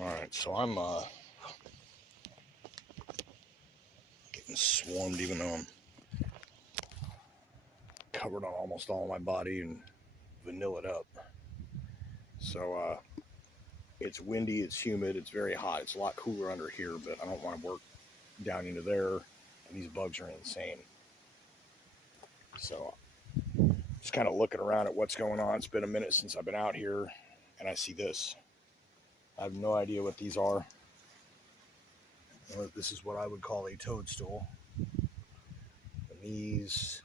Alright, so I'm getting swarmed even though I'm covered on almost all my body and vanillaed up. So it's windy, it's humid, it's very hot. It's a lot cooler under here, but I don't want to work down into there, and these bugs are insane. So just kind of looking around at what's going on. It's been a minute since I've been out here, and I see this. I have no idea what these are. This is what I would call a toadstool. And these,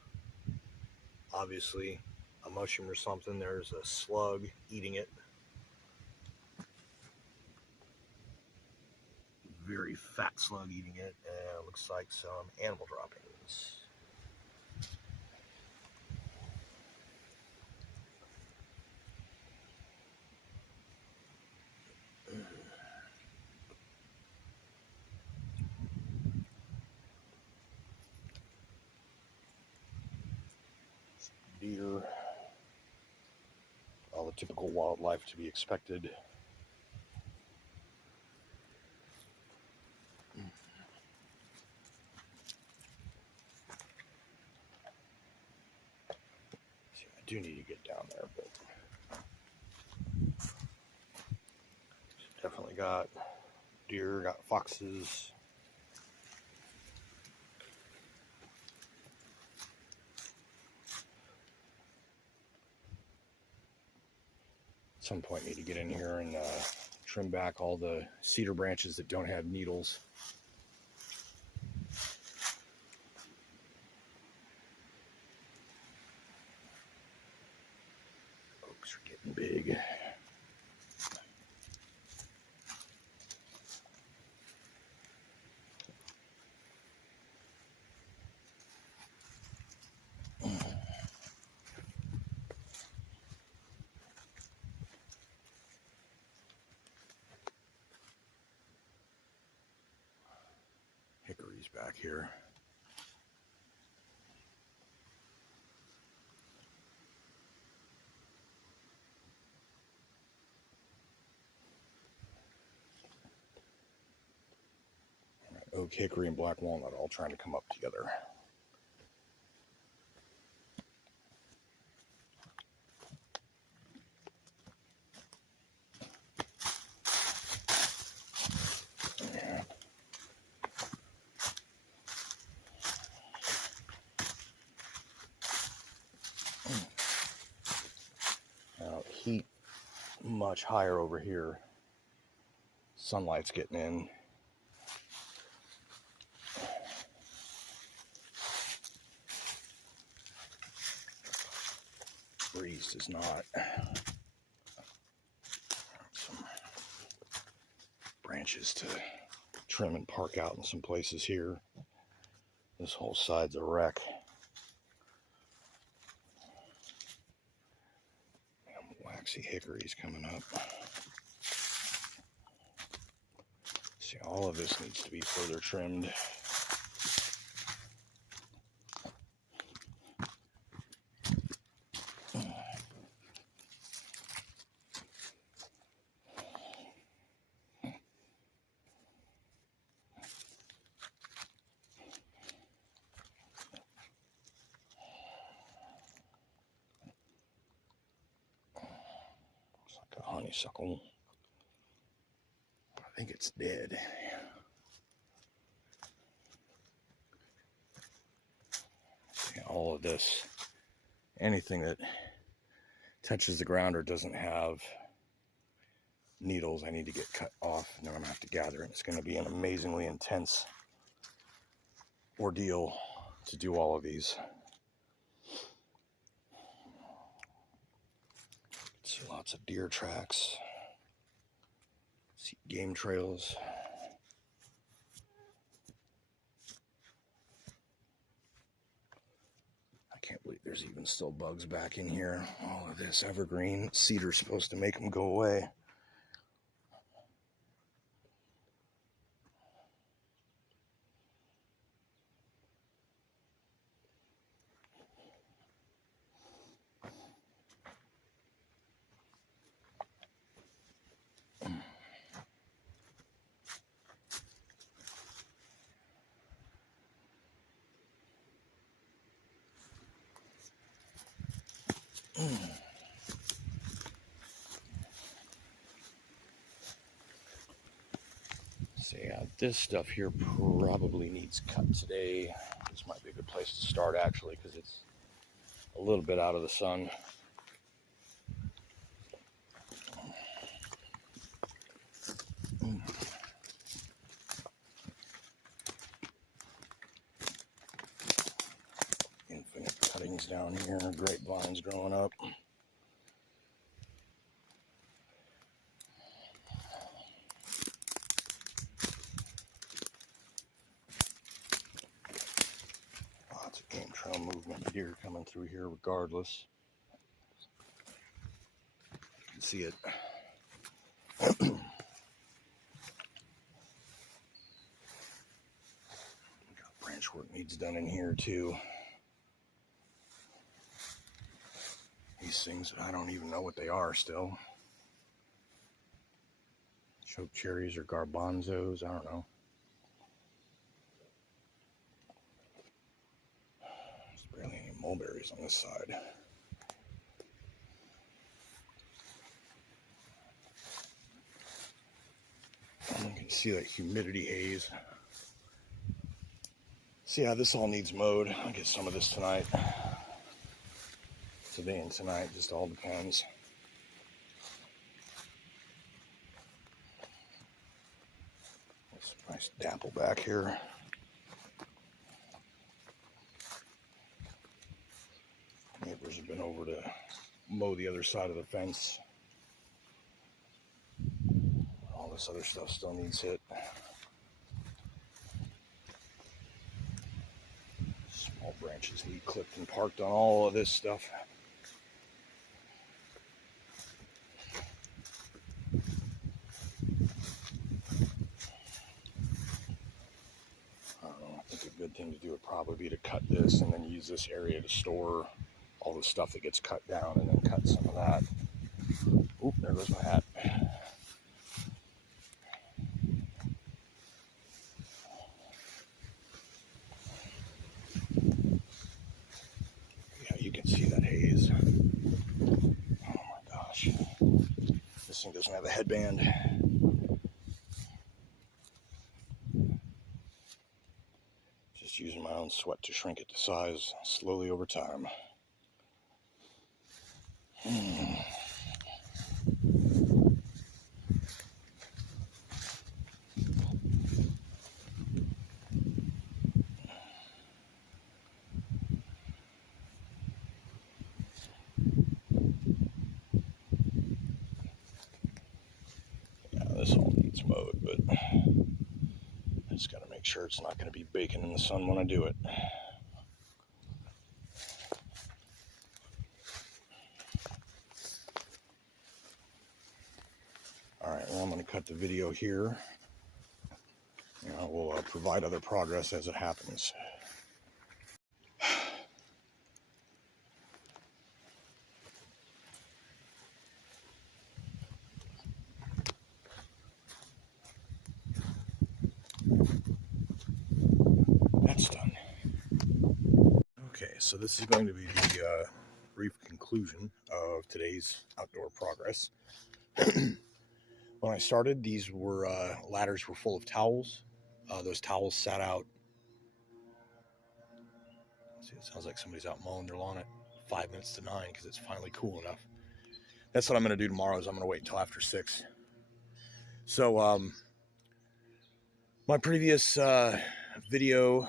obviously, a mushroom or something. There's a slug eating it. Very fat slug eating it, and it looks like some animal droppings. Deer, all the typical wildlife to be expected. See, I do need to get down there, but definitely got deer, got foxes. At some point, need to get in here and trim back all the cedar branches that don't have needles. Oaks are getting big. Hickories back here. Oak, hickory, and black walnut all trying to come up together. Now, heat much higher over here. Sunlight's getting in. Breeze does not. Some branches to trim and park out in some places here. This whole side's a wreck. Waxy hickories coming up. See, all of this needs to be further trimmed. Honeysuckle. I think it's dead. See, all of this, anything that touches the ground or doesn't have needles, I need to get cut off, and then I'm going to have to gather it. It's going to be an amazingly intense ordeal to do all of these. See lots of deer tracks. See game trails. I can't believe there's even still bugs back in here. All of this evergreen cedar's supposed to make them go away. So yeah, this stuff here probably needs cut today. This might be a good place to start actually, because it's a little bit out of the sun. Infinite cuttings down here, grapevines growing up. Lots of game trail movement, deer coming through here regardless. You can see it. Branch work needs done in here too. These things, I don't even know what they are still. Choke cherries or garbanzos, I don't know. There's barely any mulberries on this side. You can see that humidity haze. So yeah, this all needs mowed. I'll get some of this tonight. Today and tonight, just all depends. It's a nice dapple back here. Neighbors have been over to mow the other side of the fence. All this other stuff still needs hit. Small branches need clipped and parked on all of this stuff. I think a good thing to do would probably be to cut this and then use this area to store all the stuff that gets cut down, and then cut some of that. Oop, there goes my hat. Yeah, you can see that haze. Oh my gosh. This thing doesn't have a headband. Just using my own sweat to shrink it to size slowly over time. This all needs mowed, but I just got to make sure it's not going to be baking in the sun when I do it. Alright, well, I'm going to cut the video here. And I will provide other progress as it happens. That's done. Okay, so this is going to be the brief conclusion of today's outdoor progress. When I started, these were ladders were full of towels. Those towels sat out. See, it sounds like somebody's out mowing their lawn at 5 minutes to 9 because it's finally cool enough. That's what I'm going to do tomorrow. Is I'm going to wait until after 6. So my previous video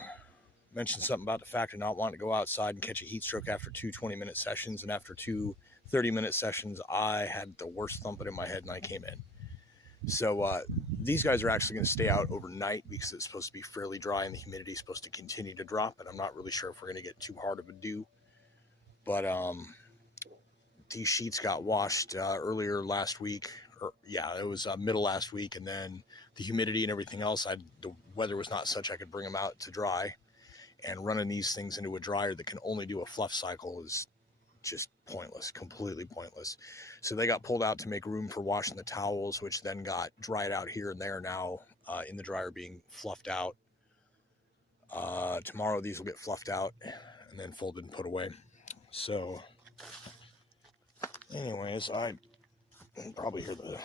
mentioned something about the fact of not wanting to go outside and catch a heat stroke after 2 20-minute sessions, and after 2 30-minute sessions, I had the worst thumping in my head and I came in. So these guys are actually going to stay out overnight because it's supposed to be fairly dry and the humidity is supposed to continue to drop, and I'm not really sure if we're going to get too hard of a dew. But these sheets got washed earlier last week. It was middle last week, and then the humidity and everything else, the weather was not such I could bring them out to dry. And running these things into a dryer that can only do a fluff cycle is just pointless, completely pointless. So they got pulled out to make room for washing the towels, which then got dried out here and there now in the dryer being fluffed out. Tomorrow these will get fluffed out and then folded and put away. So anyways, I can probably hear the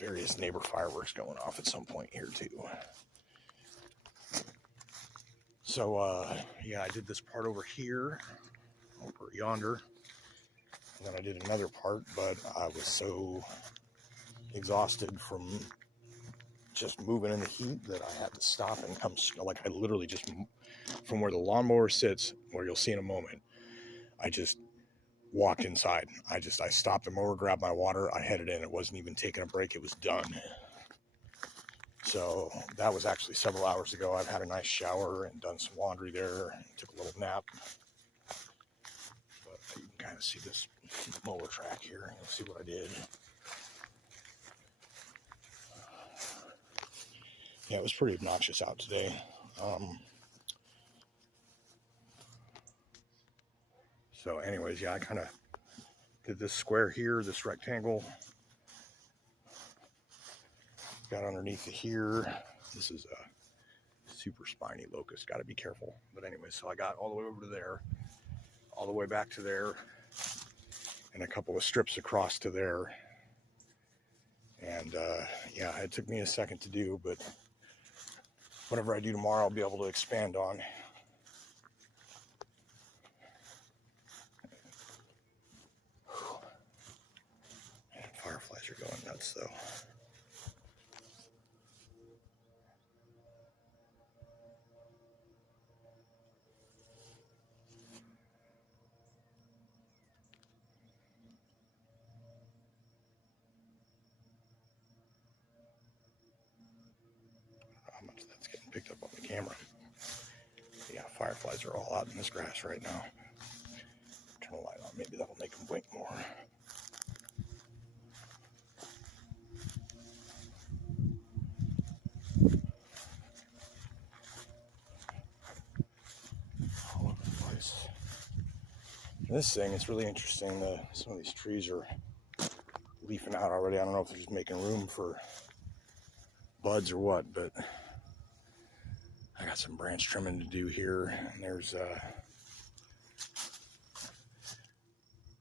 various neighbor fireworks going off at some point here too. So yeah, I did this part over here, over yonder, and then I did another part, but I was so exhausted from just moving in the heat that I had to stop and come, like I literally just, from where the lawnmower sits, where you'll see in a moment, I just walked inside. I stopped the mower, grabbed my water, I headed in. It wasn't even taking a break, it was done. So that was actually several hours ago. I've had a nice shower and done some laundry there, took a little nap. But you can kind of see this mower track here. You'll see what I did. Yeah, it was pretty obnoxious out today. So anyways, yeah, I kind of did this square here, this rectangle. Got underneath it here. This is a super spiny locust. Got to be careful. But anyway, so I got all the way over to there, all the way back to there, and a couple of strips across to there. And yeah, it took me a second to do, but whatever I do tomorrow, I'll be able to expand on. Man, fireflies are going nuts though. How much that's getting picked up on the camera. Yeah, fireflies are all out in this grass right now. Turn the light on, maybe that'll make them blink more. All over the place. This thing, it's really interesting. Some of these trees are leafing out already. I don't know if they're just making room for buds or what, but I got some branch trimming to do here, and there's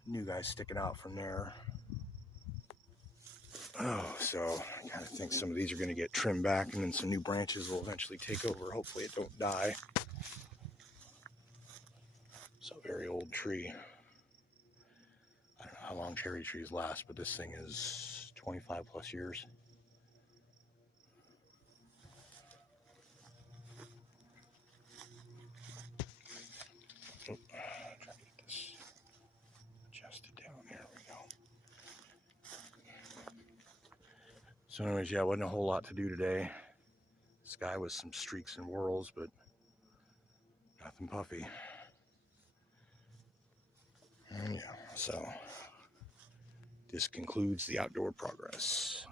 new guys sticking out from there. Oh, so I kind of think some of these are going to get trimmed back, and then some new branches will eventually take over. Hopefully it don't die. It's a very old tree. I don't know how long cherry trees last, but this thing is 25 plus years. Oh, try to get this adjusted down. There we go. So anyways, yeah, wasn't a whole lot to do today. Sky was some streaks and whirls, but nothing puffy. And yeah, so this concludes the outdoor progress.